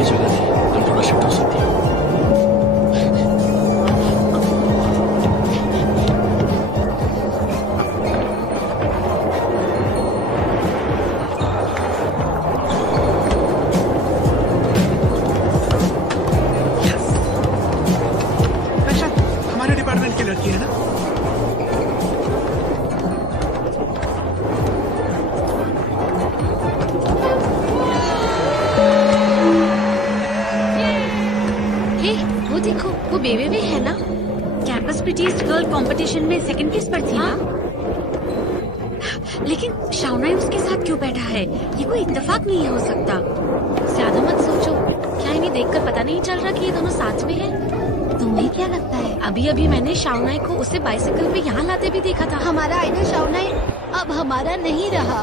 अकेली जगह थी, तुम थोड़ा शिफ्ट हो सकती हो। हमारे डिपार्टमेंट की लड़की है ना? वो देखो, वो बेबे है ना, कैंपस प्रिटीस्ट गर्ल कंपटीशन में सेकंड प्लेस पर थी ना। लेकिन शाउनाई उसके साथ क्यों बैठा है? ये कोई इत्तेफाक नहीं हो सकता। ज्यादा मत सोचो, क्या इन्हें देखकर पता नहीं चल रहा कि ये दोनों साथ में हैं? तुम्हें क्या लगता है? अभी अभी मैंने शाउनाई को उसे बाइसिकल पे यहाँ लाते भी देखा था। हमारा आइडल शाउनाई अब हमारा नहीं रहा।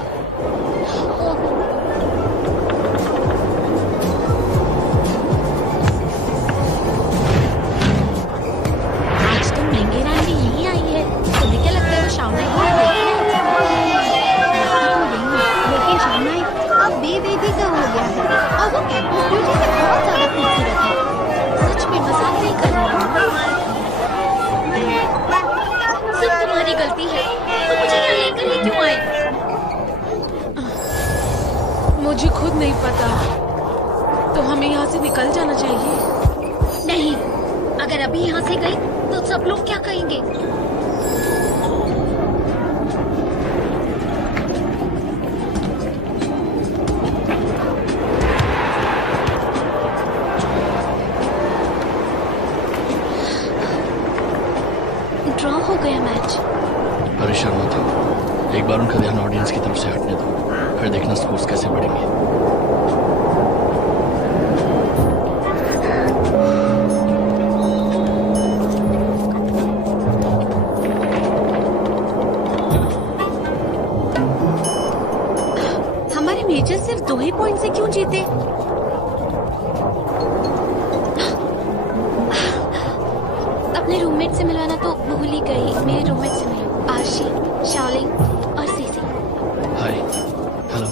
आज तुम महंगे राय में यहीं आई है, तुम्हें क्या लगता है वो शाउनाई को लेकिन शाउनाई अब बेबी का हो गया है और वो कैंपस ब्यूटी से बहुत ज्यादा खूबसूरत है। सच में मजाक नहीं कर रही हूँ। सब तुम्हारी गलती है, तो मुझे यहाँ लेकर ही क्यों आए? मुझे खुद नहीं पता, तो हमें यहाँ से निकल जाना चाहिए। नहीं, अगर अभी यहाँ से गई तो सब लोग क्या कहेंगे? ड्रॉ हो गया मैच। परेशान मत हो, एक बार उनका ध्यान ऑडियंस की तरफ से हटने दो, फिर देखना स्कोर्स कैसे बढ़ेंगे। हमारे मेजर सिर्फ 2 ही पॉइंट से क्यों जीते? अपने रूममेट से मिलवाना तो भूल ही गई। मेरे रूममेट से मिलो, आशी, शाओलिंग और सीसी। हाय, हेलो।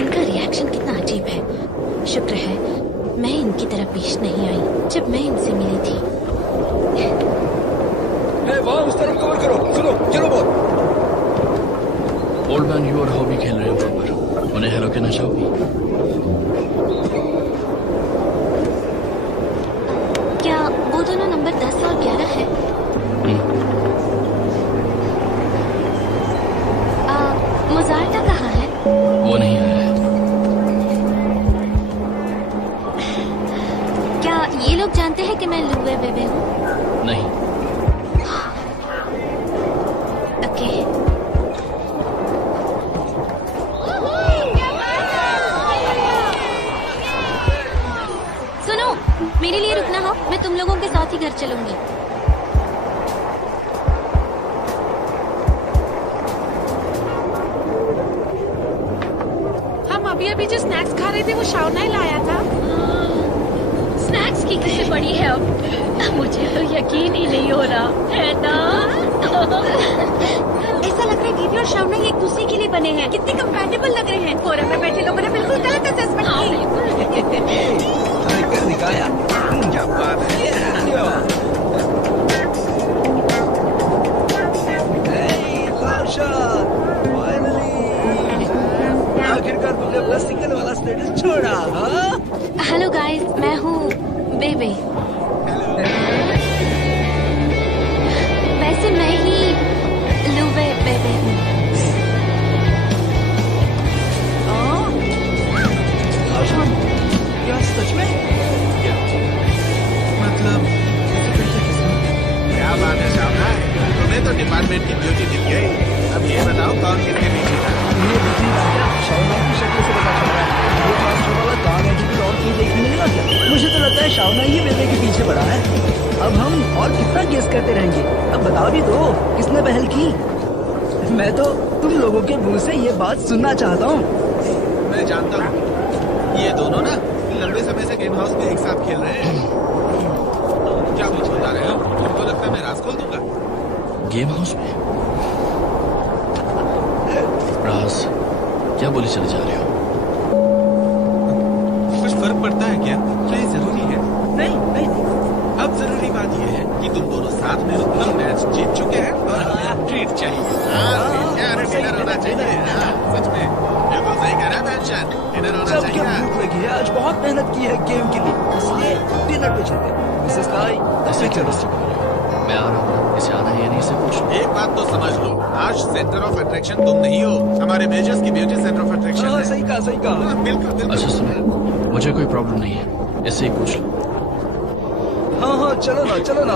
इनका रिएक्शन कितना अजीब है। शुक्र है मैं इनकी तरफ पेश नहीं आई जब मैं इनसे मिली थी। वहाँ उस तरफ कवर करो, सुनो, चलो बोल। ओल्ड मैन, यू और हॉबी खेल रहे हो वहाँ पर, उन्हें हेलो कहना चाहोगी? क्या वो दोनों नंबर 10 और 11 है? मुजारटा कहाँ है? वो नहीं आया है। क्या ये लोग जानते हैं कि मैं लुवे बेबे हूँ? नहीं। ओके। सुनो, मेरे लिए रुकना हो, मैं तुम लोगों के साथ ही घर चलूंगी। हम अभी अभी जो स्नैक्स खा रहे थे वो शाउनाई लाया था। स्नैक्स की किसे पड़ी है अब? मुझे तो यकीन ही नहीं हो रहा है ना। ऐसा लग रहा है दीदी और शाउनाई एक दूसरे के लिए बने हैं। कितने कंपैटिबल लग रहे हैं। फोरम में बैठे लोगों ने बिल्कुल गलत असेसमेंट की। कर दिखाया, क्या बात है। आखिरकार तुमने अपना सिंगल वाला स्टेटस छोड़ा। हेलो गाइस, मैं हूँ बेबे। वैसे मैं ही लुवे बेबे हूँ। क्या सच में? मतलब क्या बात है शामला, तुम्हें तो डिपार्टमेंट की ब्यूटी दिख गई। अब ये बताओ कौन किसके पीछे था? ये दिखने का क्या शाउनाई की शक्ल से पता चल रहा है। ये मास्टर वाला काम एटीट्यूड और कोई देखने मिलेगा क्या? मुझे तो लगता है शाउनाई ही बेबे के पीछे पड़ा है। अब हम और कितना गेस करते रहेंगे? अब बता भी दो किसने पहल की। मैं तो तुम लोगों के मुंह से ये बात सुनना चाहता हूँ। मैं जानता हूँ, ये दोनों ना लंबे समय से गेम हाउस में एक साथ खेल रहे हैं। क्या मुझे बता रहे हो? तुमको लगता है मैं राज खोल दूंगा? गेम हाउस में? राज, क्या बोले चले जा रहे हो? कुछ फर्क पड़ता है क्या? क्या ये जरूरी है? नहीं नहीं अब जरूरी बात यह है कि तुम दोनों साथ में उत्तम मैच जीत चुके हैं और हमें ट्रीट चाहिए। यार डिनर होना चाहिए। सच में बिल्कुल सही कह रहा है मैंशन, डिनर होना सब क्या चाहिए। भूख लगी है, आज बहुत मेहनत की है गेम के लिए, इसलिए डिनर पे चलते हैं। मिसेस लाई, ऐसे क्या रिस्क हो रहे हो? मैं आ रहा हूँ, इसे आना है या नहीं इसे पूछ लो। एक बात तो समझ लो, आज सेंटर ऑफ अट्रैक्शन तुम नहीं हो, हमारे मेजर्स की ब्यूटी सेंटर ऑफ अट्रैक्शन हाँ, है। सही कहा सही कहा। हाँ, बिल्कुल बिल्कुल। अच्छा सुनो, मुझे कोई प्रॉब्लम नहीं है, इससे ही पूछ लो। हाँ हाँ चलो ना।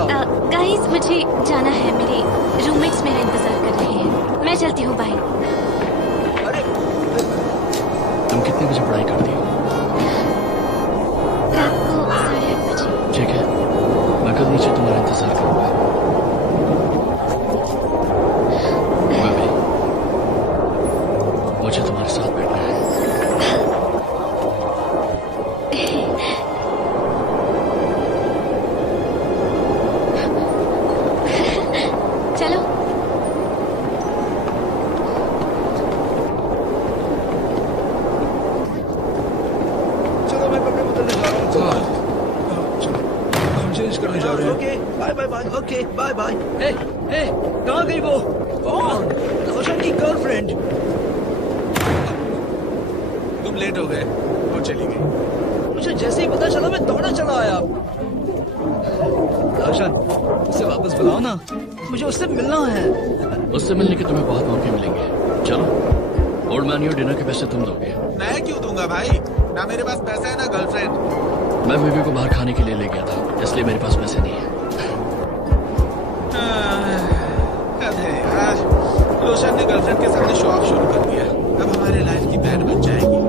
गाइस मुझे जाना है, मेरे रूममेट्स मेरा इंतजार कर रहे हैं। मैं चलती हूँ, बाय। अरे तुम कितने बजे पढ़ाई करती हो? रात को 8:30 बजे। ठीक है, मैं कल नीचे तुम्हारा इंतजार करूंगा। मैं भी। मुझे तुम्हारे साथ बैठना है। चलो। चलो मैं कपड़े बदलने जा रहा हूँ। चलो हम चेंज करने जा रहे हैं। Okay bye bye bye. Okay bye bye. हे कहाँ गई वो? कौन? रोशन की गर्लफ्रेंड। तुम लेट हो गए, वो चली गई। मुझे जैसे ही पता चला मैं दौड़ा चला आया। रोशन उसे वापस बुलाओ ना, मुझे उससे मिलना है। उससे मिलने के तुम्हें बहुत मौके मिलेंगे। चलो, ओल्ड मैन योर डिनर के पैसे तुम दोगे। मैं क्यों दूंगा भाई? ना मेरे पास पैसा है ना गर्लफ्रेंड। मैं बेबी को बाहर खाने के लिए ले गया था, इसलिए मेरे पास पैसे नहीं है। अरे यार, रोशन ने गर्लफ्रेंड के सामने शो ऑफ शुरू कर दिया। अब हमारे लाइफ की बैड बन जाएगी।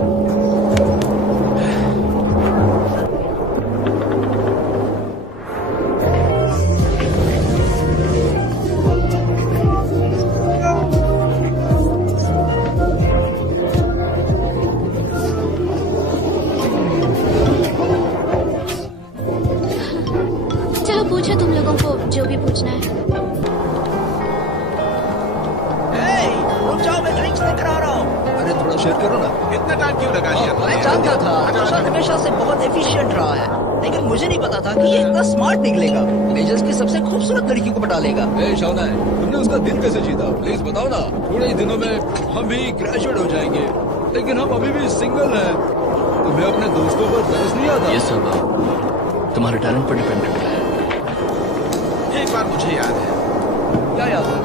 चलो पूछो तुम लोगों को जो भी पूछना है। रुक जाओ, मैं ड्रिंक्स लेकर आ रहा हूँ। अरे थोड़ा शेयर करो ना। इतना टाइम क्यों लगा दिया? मैं जानता था रोशन हमेशा से बहुत एफिशिएंट रहा है, लेकिन मुझे नहीं पता था कि ये इतना स्मार्ट निकलेगा। मेजर्स की सबसे खूबसूरत लड़की को पटा लेगा। शाउना, तुमने उसका दिल कैसे जीता? प्लीज बताओ ना। थोड़े ही दिनों में हम भी ग्रेजुएट हो जाएंगे, लेकिन हम अभी भी सिंगल हैं। तुम्हें अपने दोस्तों पर तरस नहीं आता? ये सब तुम्हारे टैलेंट पर डिपेंड करता है। एक बार मुझे याद है, क्या याद है?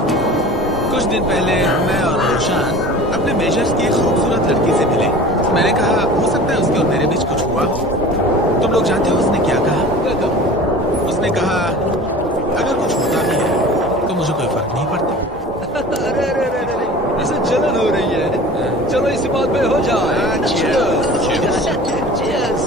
कुछ दिन पहले मैं और रोशन अपने मेजर्स की एक खूबसूरत लड़की से मिले। मैंने कहा हो सकता है उसके और मेरे बीच कुछ हुआ हो। तुम लोग जानते हो उसने क्या कहा? उसने कहा अगर कुछ होता भी है तो मुझे कोई फर्क नहीं पड़ता। अरे इसे जलन हो रही है। चलो इसी बात पे हो जाए। Cheers।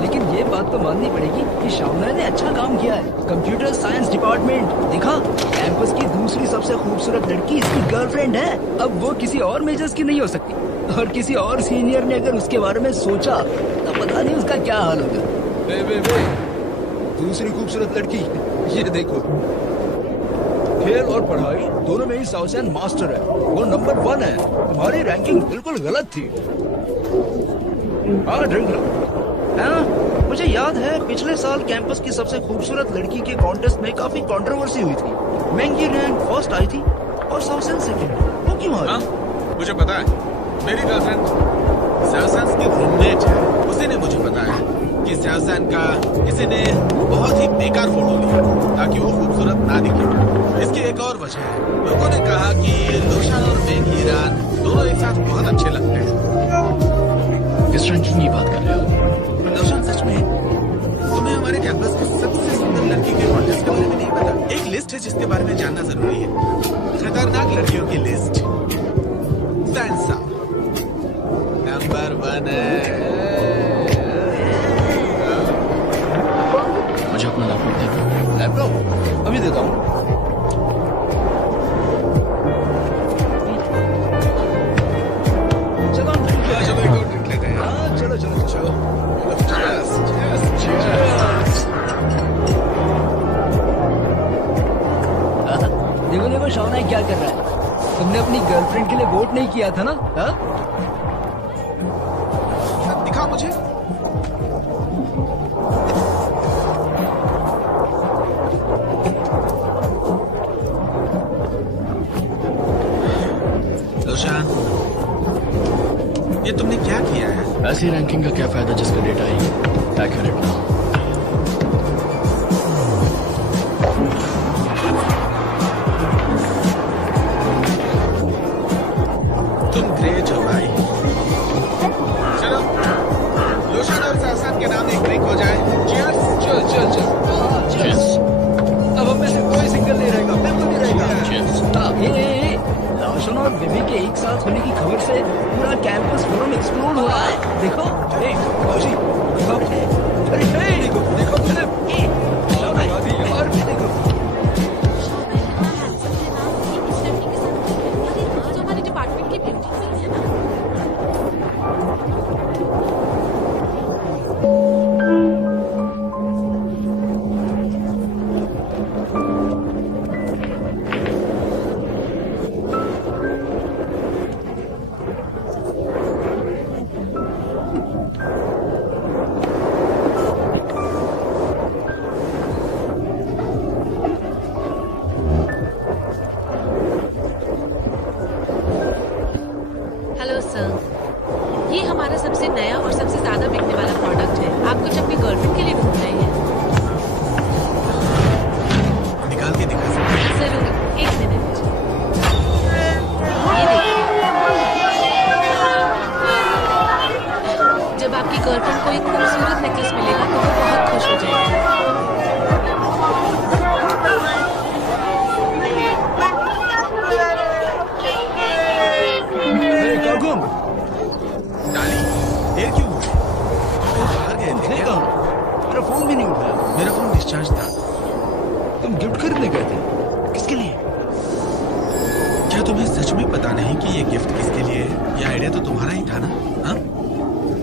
लेकिन ये बात तो माननी पड़ेगी कि शाउना ने अच्छा काम किया है। कंप्यूटर साइंस डिपार्टमेंट देखा, कैंपस की दूसरी सबसे खूबसूरत लड़की इसकी गर्लफ्रेंड है। अब वो किसी और मेजर्स की नहीं हो सकती, और किसी और सीनियर ने अगर उसके बारे में सोचा तो पता नहीं उसका क्या हाल होगा। वे दूसरी खूबसूरत लड़की, ये देखो। खेल और पढ़ाई दोनों में ही साउसेन मास्टर है। वो नंबर 1 है। तुम्हारी रैंकिंग बिल्कुल गलत थी। हाँ ड्रिंक लो। हाँ, मुझे याद है पिछले साल कैंपस की सबसे खूबसूरत लड़की के कॉन्टेस्ट में काफी कंट्रोवर्सी हुई थी। मैंगी रैंक फर्स्ट आई थी और साउसेन सेकंड। वो क्यों आई? हाँ, मुझे पता है। मेरी गर्लफ्रेंड सैवसन की रूममेट है। उसी ने मुझे बताया कि सैवसन का किसी ने बहुत ही बेकार फोटो लिया ताकि वो खूबसूरत ना दिखे। इसकी एक और वजह है, लोगों ने कहा कि रोशन और मैंगी ईरान दोनों एक साथ बहुत अच्छे लगते हैं। किस रैंकिंग की बात कर रहे हो? रोशन सच में तुम्हें हमारे कैंपस की सबसे सुंदर लड़की के कॉन्टेस्ट के बारे में नहीं पता? एक लिस्ट है जिसके बारे में जानना जरूरी है। खतरनाक लड़कियों की लिस्ट। सैंसा नंबर 1 है। मुझे अपना लैपटॉप दे दो। लैपटॉप अभी देता हूँ। चलो हम drink लेते हैं। चलो एक और ड्रिंक लेते हैं। हाँ, चलो चलो चलो। Cheers, cheers, cheers। देखो देखो शाउना क्या कर रहा है। तुमने अपनी गर्लफ्रेंड के लिए वोट नहीं किया था ना? हाँ? दिखा मुझे। रोशान, ये तुमने क्या किया है? ऐसी रैंकिंग का क्या फायदा जिसका डेटा ही एक्यूरेट ना हो। तुम ग्रेट हो भाई। चलो, रोशन और सासन के नाम एक ड्रिंक हो जाए। Cheers! चल चल चल। Cheers. अब हम में से कोई सिंगल नहीं रहेगा, बिल्कुल नहीं रहेगा। Cheers. रोशन और बेबी के एक साथ होने की खबर से पूरा कैंपस फोरम एक्सप्लोड हो रहा है। देखो, कौशी, अरे देखो देखो तुमने अभी यार भी देखो। जो हमारे डिपार्टमेंट की ब्यूटी क्वीन है ना। हेलो सर, ये हमारा सबसे नया और सबसे ज्यादा बिकने वाला प्रोडक्ट है। आप कुछ अपनी गर्लफ्रेंड के लिए ढूंढ रहे हैं? निकाल के दिखा सकते हैं। जरूर, एक मिनट। ये देखिए, जब आपकी गर्लफ्रेंड को एक खूबसूरत नेकलेस मिलेगा तो वो बहुत खुश हो जाएगी। काकुम, डाली, देर क्यों हुई? तुम बाहर गए थे क्या? मेरा फोन भी नहीं उठाया। मेरा फोन डिस्चार्ज था। तुम गिफ्ट खरीदने गए थे, किसके लिए? क्या तुम्हें सच में पता नहीं कि ये गिफ्ट किसके लिए है? ये आइडिया तो तुम्हारा ही था ना? हाँ?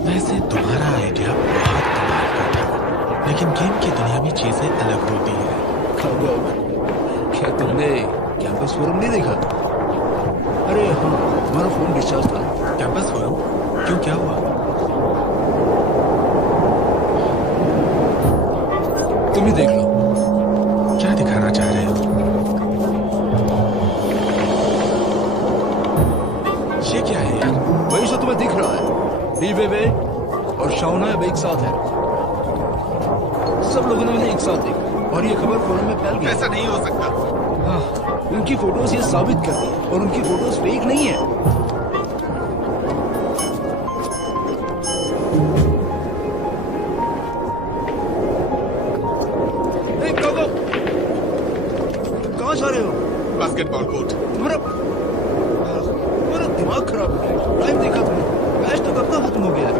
वैसे तुम्हारा आइडिया बहुत कमाल का था, लेकिन गेम की दुनिया में चीजें अलग होती है। क्या तुमने कैंपस फोरम नहीं देखा? अरे हाँ, हमारा फोन डिस्चार्ज था। Campus forum? क्यों, क्या हुआ? तुम ही देख लो। क्या दिखाना चाह रहे हो? ये क्या है यार? वही जो तुम्हें दिख रहा है। रीबेबे और शाउना अब एक साथ है। सब लोगों ने उन्हें एक साथ देखा और ये खबर फोरम में फैल गई। ऐसा नहीं हो सकता। हाँ, उनकी फोटोज ये साबित करती है और उनकी फोटोज फेक नहीं है। कहाँ जा रहे हो? Basketball court. तुम्हारा दिमाग खराब हो गया। टाइम देखा तुमने? मैच तो कब का खत्म हो गया है।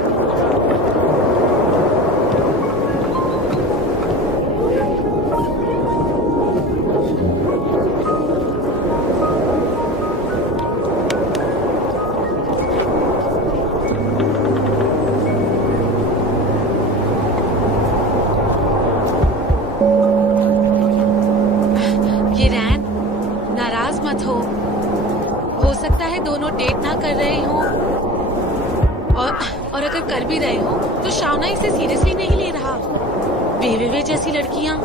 ये रैन, नाराज मत हो सकता है दोनों डेट ना कर रहे हो, और अगर कर भी रहे हो तो शावना इसे सीरियसली नहीं ले रहा। बेवे जैसी लड़कियां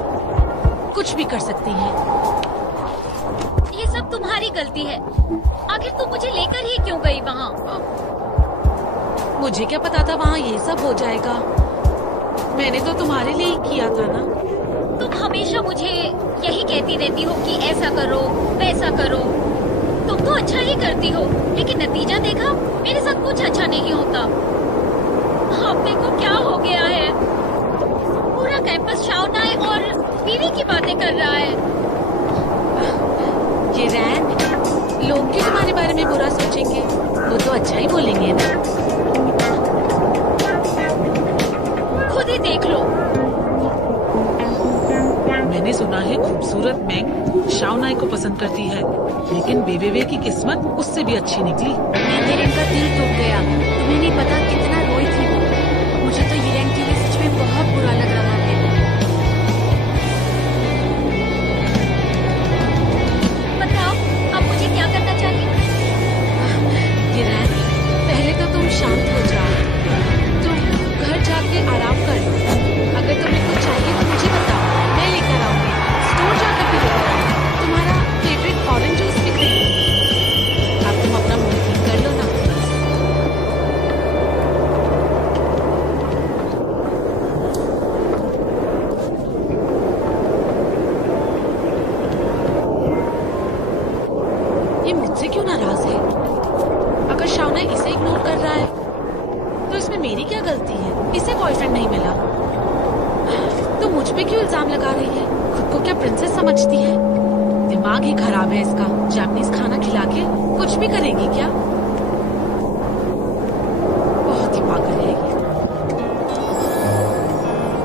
कुछ भी कर सकती हैं। ये सब तुम्हारी गलती है। आखिर तुम मुझे लेकर ही क्यों गई वहाँ? मुझे क्या पता था वहाँ ये सब हो जाएगा। मैंने तो तुम्हारे लिए ही किया था ना। तुम हमेशा मुझे यही कहती रहती हो कि ऐसा करो वैसा करो। तुम तो अच्छा ही करती हो, लेकिन नतीजा देखा? मेरे साथ कुछ अच्छा नहीं होता। अब देखो क्या हो गया है। पूरा कैंपस शावनाई और बीवी की बातें कर रहा है। ये रैन, लोग क्यों तुम्हारे बारे में बुरा सोचेंगे? वो तो अच्छा ही बोलेंगे ना। खुद ही देख लो। मैंने सुना है खूबसूरत मैंग शावनाई को पसंद करती है, लेकिन बेबेवे की किस्मत उससे भी अच्छी निकली। हीरेन का दिल टूट गया। तुम्हें नहीं पता कितना रोई थी वो। मुझे तो हीरेन के लिए सच में बहुत बुरा लग रहा है। बताओ अब मुझे क्या करना चाहिए? मुझसे क्यों नाराज है? अगर शाउना इसे इग्नोर कर रहा है तो इसमें मेरी क्या गलती है? इसे बॉयफ्रेंड नहीं मिला तो मुझ पे क्यों इल्जाम लगा रही है? खुद को क्या प्रिंसेस समझती है? दिमाग ही खराब है इसका। जापानीज खाना खिला के कुछ भी करेगी क्या? बहुत ही पागल है ये।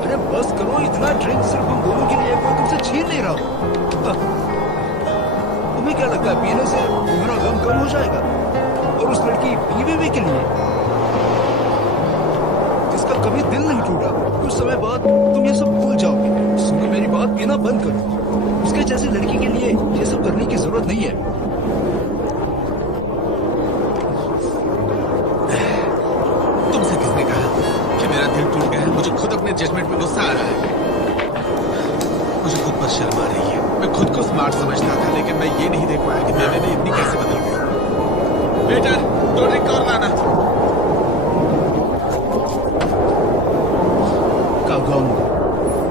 अरे बस करो, इतना ड्रिंक सिर्फ हम दोनों के लिए, कोई तुमसे छीन नहीं रहा। तुम्हें क्या लगता है पीने से तुम्हारा गम कम हो जाएगा? और उस लड़की बीवी के लिए जिसका कभी दिल नहीं टूटा, कुछ समय बाद तुम ये सब भूल जाओगे। सुनो मेरी बात, पीना बंद करो। उसके जैसी लड़की के लिए ये सब करने की जरूरत नहीं है। तुमसे किसने कहा कि मेरा दिल टूट गया है? मुझे खुद अपने जजमेंट पे गुस्सा आ रहा है। मुझे खुद पर शर्म आ रही है। मैं खुद को स्मार्ट समझता था, लेकिन मैं ये नहीं देख पाया कि बेबे में इतनी कैसे बदल गई। वेटर, 2 ड्रिंक और लाना।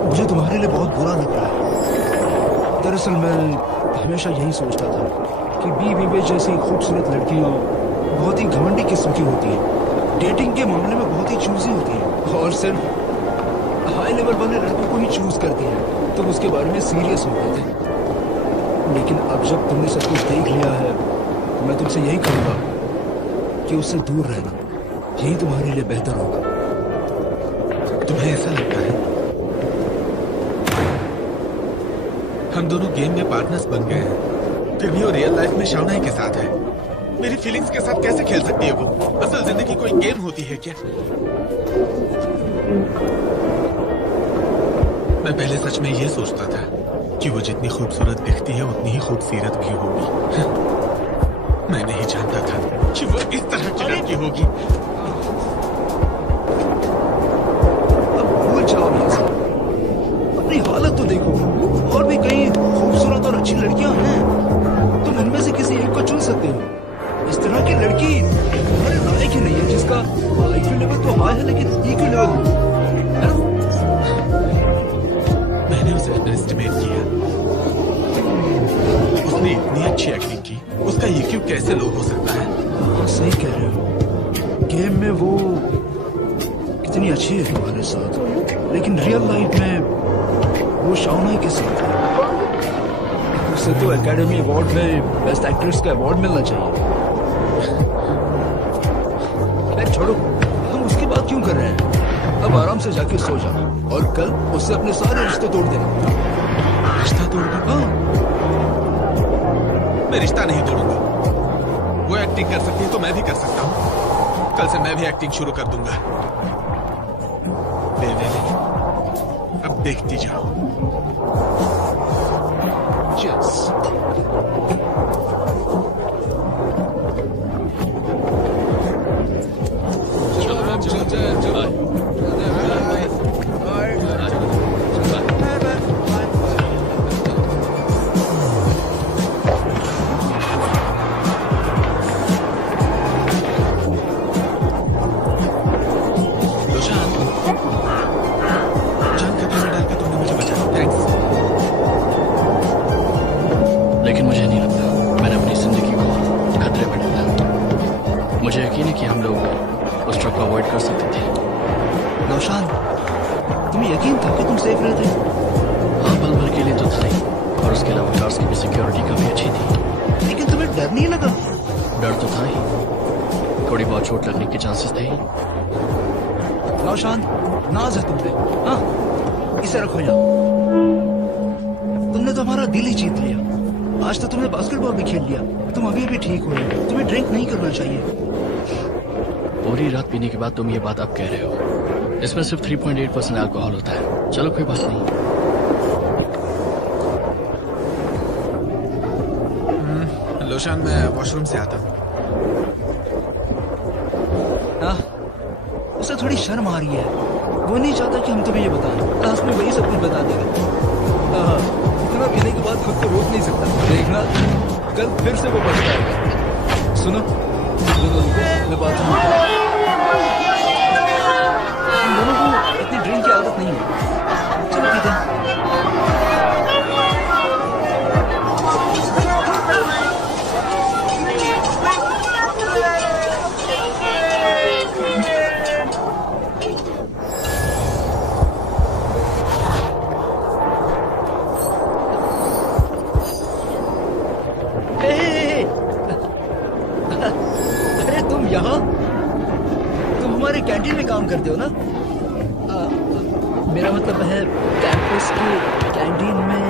मुझे तुम्हारे लिए बहुत बुरा लग रहा है। दरअसल मैं हमेशा यही सोचता था कि बीवी जैसी खूबसूरत लड़कियां बहुत ही घमंडी किस्म की होती हैं, डेटिंग के मामले में बहुत ही चूजी होती हैं और सिर्फ हाई लेवल वाले लड़कों को ही चूज करती हैं। तुम उसके बारे में सीरियस हो गए थे, लेकिन अब जब तुमने सब कुछ देख लिया है, मैं तुमसे यही कहूंगा कि उससे दूर रहना, यही तुम्हारे लिए बेहतर होगा। तुम्हें ऐसा लगता है? हम दोनों गेम में पार्टनर्स बन गए हैं, फिर भी वो रियल लाइफ में शाउना के साथ है। मेरी फीलिंग्स के साथ कैसे खेल सकती है वो? असल जिंदगी कोई गेम होती है क्या? मैं पहले सच में ये सोचता था कि वो जितनी खूबसूरत दिखती है उतनी ही खूबसूरत भी होगी। मैं नहीं जानता था कि वो इस तरह की लड़की होगी। अब भूल जाओ ये सब, अपनी हालत तो देखो। और भी कई खूबसूरत और अच्छी लड़कियां हैं, तुम उनमें से किसी एक को चुन सकते हो। इस तरह की लड़की तुम्हारे लायक ही नहीं है, जिसका IQ लेवल तो हाई है लेकिन EQ लेवल है ना? मैंने उसे अंडरएस्टिमेट किया। उसने इतनी अच्छी एक्टिंग की, उसका EQ कैसे लो हो सकता है? हाँ, सही कह रहे हो। गेम में वो कितनी अच्छी है तुम्हारे साथ, लेकिन रियल लाइफ में वो शाउना के साथ है। उसे तो एकेडमी अवार्ड में बेस्ट एक्ट्रेस का अवार्ड मिलना चाहिए। छोड़ो, हम उसकी बात क्यों कर रहे हैं? अब आराम से जाके सो जाओ और कल उससे अपने सारे रिश्ते तोड़ देना। रिश्ता तोड़ दूं? हाँ, मैं रिश्ता नहीं तोड़ूंगा। वो एक्टिंग कर सकती है तो मैं भी कर सकता हूँ। कल से मैं भी एक्टिंग शुरू कर दूंगा। अब देखती जाओ। Cheers. लेकिन मुझे नहीं लगता मैंने अपनी जिंदगी को खतरे में डाला। मुझे यकीन है कि हम लोग उस ट्रक को अवॉइड कर सकते थे। नौशान, तुम्हें यकीन था कि तुम सेफ रहते? हाँ, पल भर के लिए तो था ही, और उसके अलावा कार्स की भी सिक्योरिटी काफी अच्छी थी। लेकिन तुम्हें डर नहीं लगा? डर तो था ही, थोड़ी बहुत चोट लगने के चांसेस थे ही। नौशान, नाज है तुम पे। हाँ, इसे रखो यहाँ। तुमने तो हमारा दिल ही जीत लिया। आज तो तुमने बास्केटबॉल भी खेल लिया। तुम अभी भी ठीक हो, तुम्हें ड्रिंक नहीं करना चाहिए। पूरी रात पीने के बाद तुम ये बात अब कह रहे हो। इसमें सिर्फ 3.8% अल्कोहल होता है। चलो कोई बात नहीं। लोशान, मैं वॉशरूम से आता हूँ। हाँ, उसे थोड़ी शर्म आ रही है। वो नहीं चाहता कि हम तुम्हें ये बताएं। क्लास में वही सब कुछ बता देगा। हाँ, इतना पीने के बाद खुद को रोक नहीं सकता। देखना, कल फिर से वो पछताएगा। सुनो, मैं बाथरूम में इन दोनों को इतनी ड्रिंक की आदत नहीं है। चलो पीते हैं। करते हो ना? मेरा मतलब है कैंपस के कैंटीन में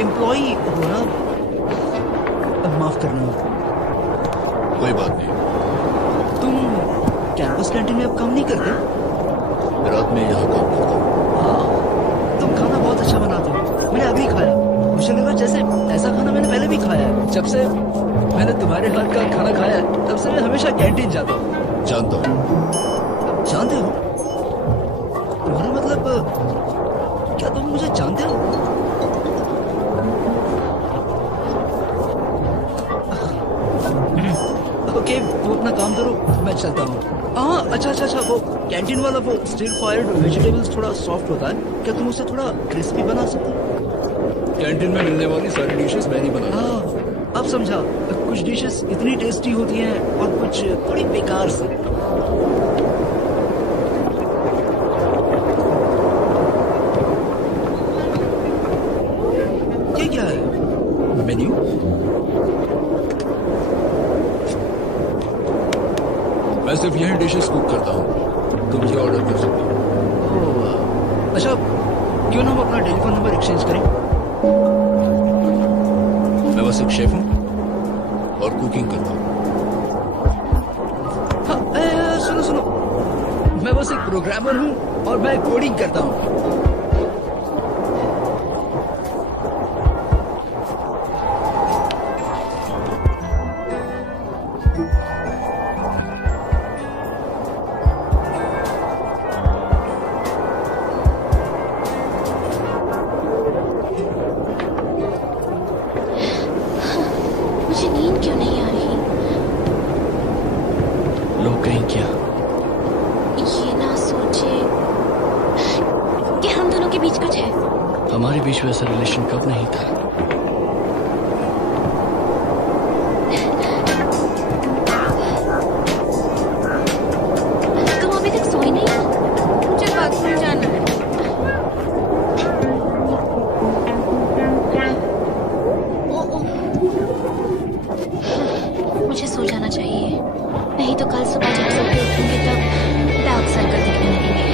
एम्प्लॉई हो ना? माफ करना, कोई बात नहीं। तुम कैंपस कैंटीन में अब काम नहीं करते? रात में यहाँ काम करता हूँ। तुम खाना बहुत अच्छा बनाते हो, मैंने अभी खाया। मुझे लगा जैसे ऐसा खाना मैंने पहले भी खाया है। जब से मैंने तुम्हारे हाथ का खाना खाया है तब से मैं हमेशा कैंटीन जाता हूँ। जानता हूँ। जानते हो? तुम्हारा मतलब क्या तुम मुझे जानते हो? ओके, वो अपना काम करो, मैं चलता हूँ। हाँ, अच्छा, वो कैंटीन वाला वो स्टिर फ्राइड वेजिटेबल्स थोड़ा सॉफ्ट होता है, क्या तुम उसे थोड़ा क्रिस्पी बना सकते हो? कैंटीन में मिलने वाली सारी डिशेस मैं नहीं बनाता। हाँ, अब समझा। कुछ डिशेस इतनी टेस्टी होती हैं और कुछ थोड़ी बेकार सी। ये क्या है? मेन्यू? मैं सिर्फ यही डिशेस कुक करता हूँ, तुम ये ऑर्डर कर सकते हो। अच्छा, क्यों ना हम अपना टेलीफोन नंबर एक्सचेंज करें? मैं बस एक शेफ हूँ और कुकिंग करता हूँ। हाँ, सुनो, मैं बस एक प्रोग्रामर हूँ और मैं कोडिंग करता हूँ। मुझे नींद क्यों नहीं आ रही? लोग कहीं क्या? ये ना सोचे कि हम दोनों के बीच कुछ है। हमारे बीच वैसा रिलेशन कब नहीं था? तुम अभी तक सोई नहीं हो? मुझे बाथरूम जाना है। मुझे सो जाना चाहिए, नहीं तो कल सुबह जब सो के उठूंगी तब डार्क सर्कल दिखने लगेंगे।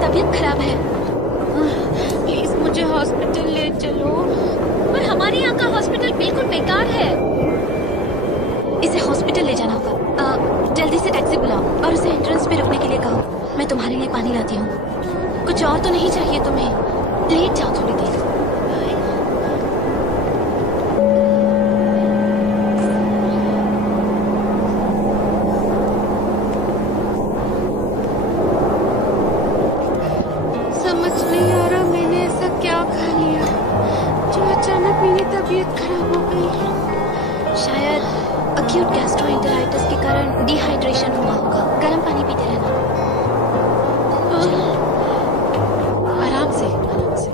तबीयत खराब है। प्लीज मुझे हॉस्पिटल ले चलो। पर हमारे यहाँ का हॉस्पिटल बिल्कुल बेकार है। इसे हॉस्पिटल ले जाना होगा। जल्दी से टैक्सी बुलाओ और उसे एंट्रेंस पे रुकने के लिए कहो। मैं तुम्हारे लिए पानी लाती हूँ। कुछ और तो नहीं चाहिए तुम्हें? लेट जाओ थोड़ी देर। समझ नहीं आ रहा मैंने ऐसा क्या खा लिया जो अचानक मेरी तबीयत खराब हो गई। शायद अक्यूट गैस्ट्रोएंटेराइटिस के कारण डिहाइड्रेशन हुआ होगा। गर्म पानी पीते रहना। आराम से, आराम से।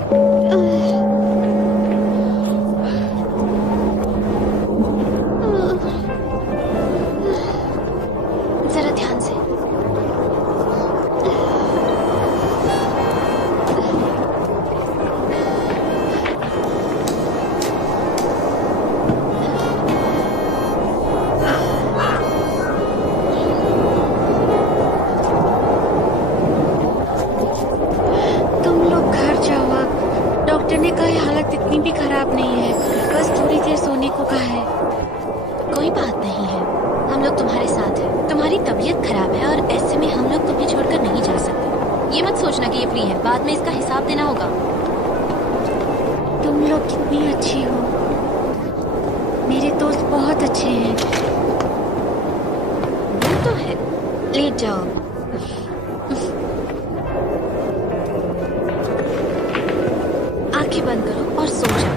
जरा ध्यान से। तुम लोग घर जाओ अब। डॉक्टर ने कहा हालत इतनी भी खराब नहीं है, बस थोड़ी देर सोने को कहा है। कोई बात नहीं है, हम लोग तुम्हारे साथ हैं। तुम्हारी तबीयत खराब है और ऐसे में हम लोग तुम्हें छोड़कर नहीं जा सकते। ये मत सोचना कि ये फ्री है, बाद में इसका हिसाब देना होगा। तुम लोग कितनी अच्छी हो। मेरे दोस्त बहुत अच्छे हैं। वो तो है। लेट जाओ। आंखें बंद करो और सो जाओ।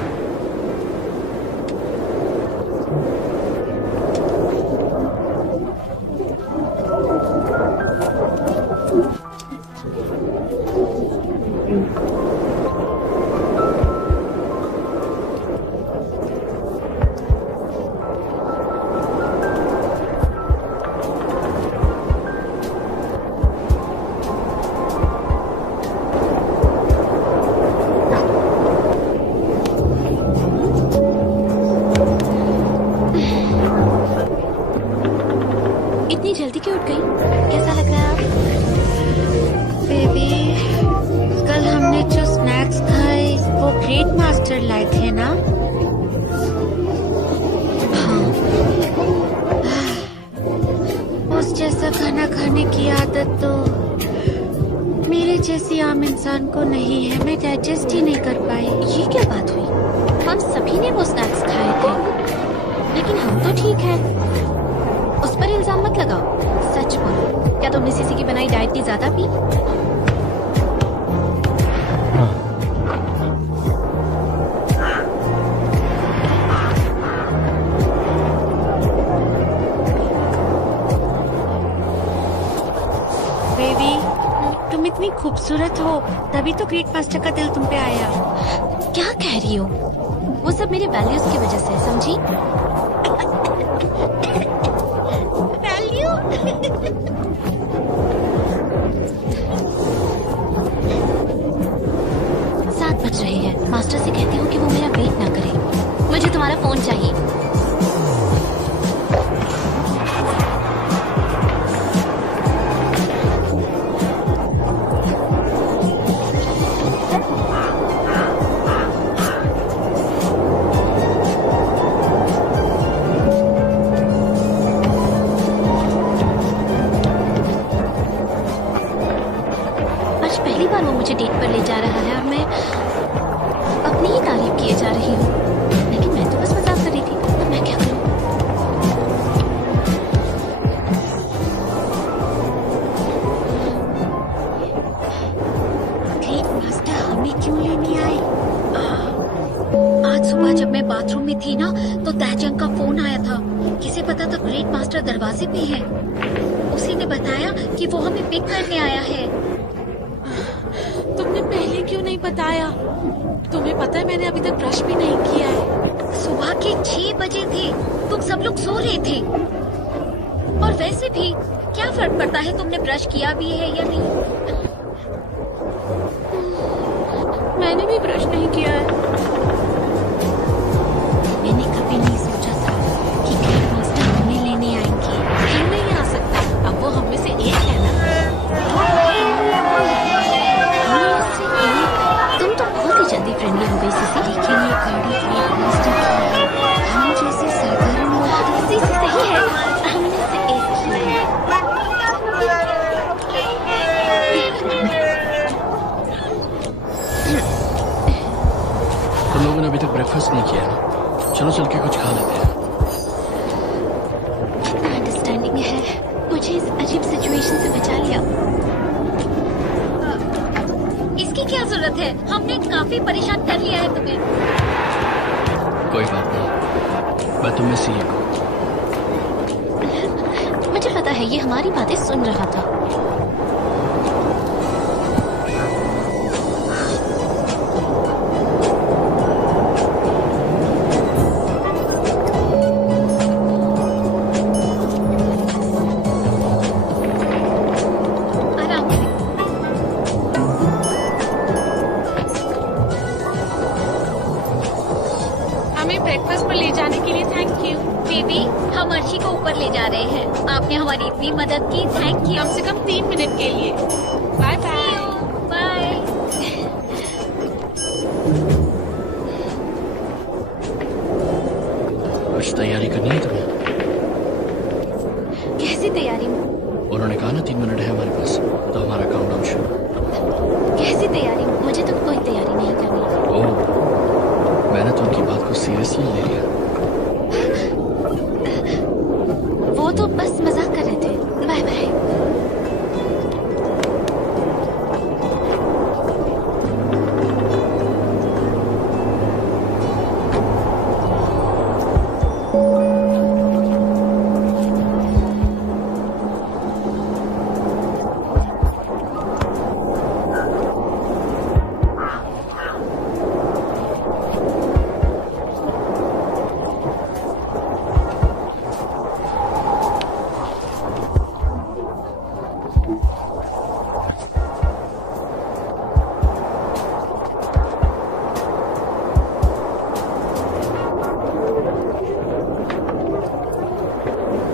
की आदत तो मेरे जैसी आम इंसान को नहीं है। मैं डाइजेस्ट ही नहीं कर पाई। ये क्या बात हुई? हम सभी ने वो स्नैक्स खाए थे, लेकिन हम तो ठीक है। उस पर इल्जाम मत लगाओ। सच बोलो, क्या तुमने सीसी की बनाई डाइट की ज्यादा पी? बेबी, तुम इतनी खूबसूरत हो, तभी तो ग्रेट मास्टर का दिल तुम पे आया। क्या कह रही हो? वो सब मेरे वैल्यूज की वजह से, समझी? वैल्यू? 7 बज रहे हैं। मास्टर से कहती हूँ कि वो मेरा वेट ना करे। मुझे तुम्हारा फोन चाहिए। पहली बार वो मुझे डेट पर ले जा रहा है और मैं अपनी ही तारीफ किए जा रही हूँ, लेकिन मैं तो बस मजाक कर रही थी। अब मैं क्या करूँ? ग्रेट मास्टर हमें क्यों लेने आए? आज सुबह जब मैं बाथरूम में थी ना, तो तहजंग का फोन आया था। किसे पता था ग्रेट मास्टर दरवाजे पे है। उसी ने बताया कि वो हमें पिक करने आया है। तुमने पहले क्यों नहीं बताया? तुम्हें पता है मैंने अभी तक ब्रश भी नहीं किया है। सुबह के 6 बजे थे, तुम सब लोग सो रहे थे। और वैसे भी क्या फर्क पड़ता है तुमने ब्रश किया भी है या नहीं? मैंने भी ब्रश नहीं किया है। मैंने कभी नहीं सोचा था कि ग्रेट मास्टर हमें लेने आएंगे। हम नहीं आ सकता, अब वो हम में से एक है ना। तुम तो बहुत ही जल्दी फ्रेंडली हो गई सीसी। लेकिन ये गाड़ी ग्रेट मास्टर की है, हम जैसे साधारण लोग। सीसी सही है, हम में से एक ही है। तुम लोगों ने अभी तक ब्रेकफास्ट नहीं किया ना? चलो चल के कुछ खा लेते हैं। अंडरस्टैंडिंग है, मुझे इस अजीब सिचुएशन से बचा लिया। इसकी क्या जरूरत है? हमने काफी परेशान कर लिया है तुम्हें। कोई बात नहीं, मैं तुम में से एक हूँ। मुझे पता है ये हमारी बातें सुन रहा था। आराम से। हमें ब्रेकफास्ट पर ले जाने के लिए थैंक यू। बेबी, हम अर्शी को ऊपर ले जा रहे हैं। आपने हमारी इतनी मदद की, थैंक यू। कम से कम 3 मिनट के लिए। Bye bye. बाय। कुछ तैयारी करनी है तुम्हें? कैसी तैयारी? उन्होंने कहा ना 3 मिनट है हमारे पास, तो हमारा काउंटडाउन शुरू। कैसी तैयारी? मुझे तो कोई तैयारी नहीं करनी। ओह, मैंने तो उनकी बात को सीरियसली ले लिया। वो तो बस मजाक कर रहे थे। Bye bye.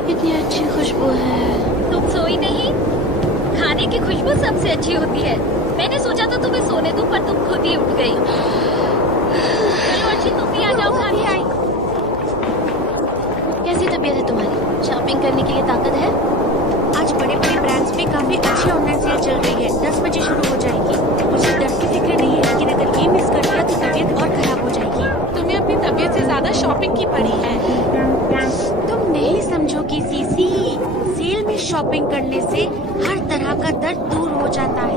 कितनी अच्छी खुशबू है। तुम सोई नहीं? खाने की खुशबू सबसे अच्छी होती है। मैंने सोचा था तुम्हें सोने दूं, पर तुम खुद ही उठ गई। चलो अर्शी, तुम भी आ जाओ खाने। आई। कैसी तबीयत है तुम्हारी? शॉपिंग करने के लिए ताकत है? आज बड़े बड़े ब्रांड्स में ज्यादा शॉपिंग की पड़ी है। तुम नहीं समझोगी सीसी, सेल में शॉपिंग करने से हर तरह का दर्द दूर हो जाता है।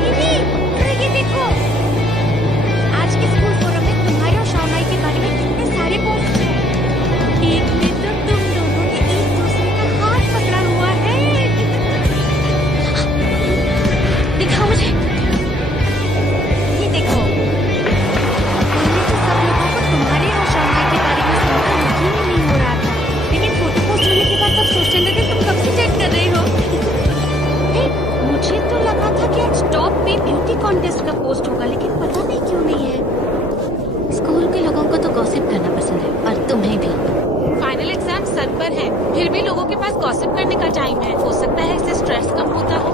दीदी, ये देखो, आज के स्कूल फोरम में तुम्हारे और शाओनाई के बारे में कितने सारे पोस्ट हैं। एक में तो तुम दोनों ने एक दूसरे का हाथ पकड़ा हुआ है। दिखाओ मुझे। ये देखो, पहले तो सब लोगों को तुम्हारे और शाओनाई के बारे में सुनकर यकीन ही नहीं हो रहा था, लेकिन फोटो पोस्ट होने के बाद सब सोचने लगे तुम कब से चेक कर रही हो। मुझे तो लगा था कि आज टॉप पे ब्यूटी कॉन्टेस्ट का पोस्ट होगा, लेकिन पता नहीं क्यों नहीं है। स्कूल के लोगों को तो गॉसिप करना पसंद है, और तुम्हें भी। फाइनल एग्जाम सर पर है, फिर भी लोगों के पास गॉसिप करने का टाइम है। हो सकता है इससे स्ट्रेस कम होता हो।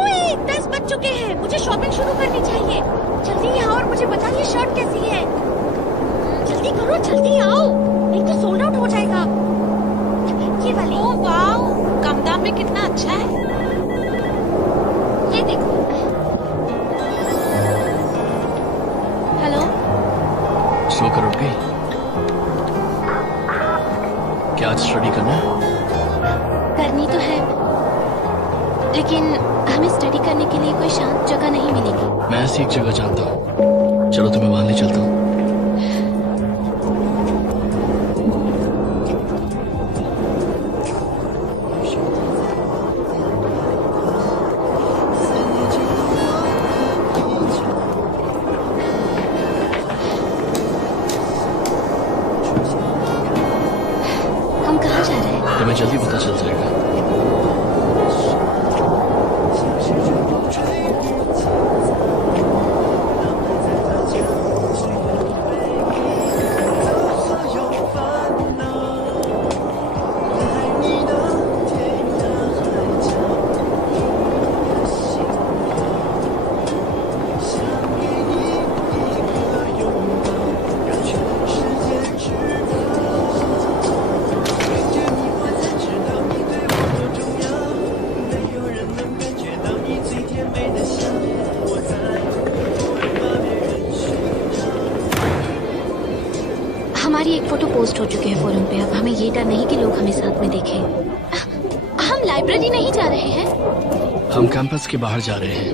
ओए, 10 बज चुके हैं, मुझे शॉपिंग शुरू करनी चाहिए। जल्दी यहाँ और मुझे बताइए शर्ट कैसी है। जल्दी करो, जल्दी आओ, नहीं तो सोल्ड आउट हो जाएगा। ये वाली। ओह वाओ, कम दाम में कितना अच्छा है। ये देखो। हेलो, सोकर उठ गई? क्या आज स्टडी करना है? करनी तो है, लेकिन हमें स्टडी करने के लिए कोई शांत जगह नहीं मिलेगी। मैं ऐसी एक जगह जानता हूँ, चलो तुम्हें वहां ले चलता हूँ। हम कहाँ जा रहे हैं? तुम्हें जल्दी पता चल जाएगा। हमारी एक फोटो पोस्ट हो चुकी है फोरम पे। अब हमें ये डर नहीं कि लोग हमें साथ में देखें। हम लाइब्रेरी नहीं जा रहे हैं, हम कैंपस के बाहर जा रहे हैं।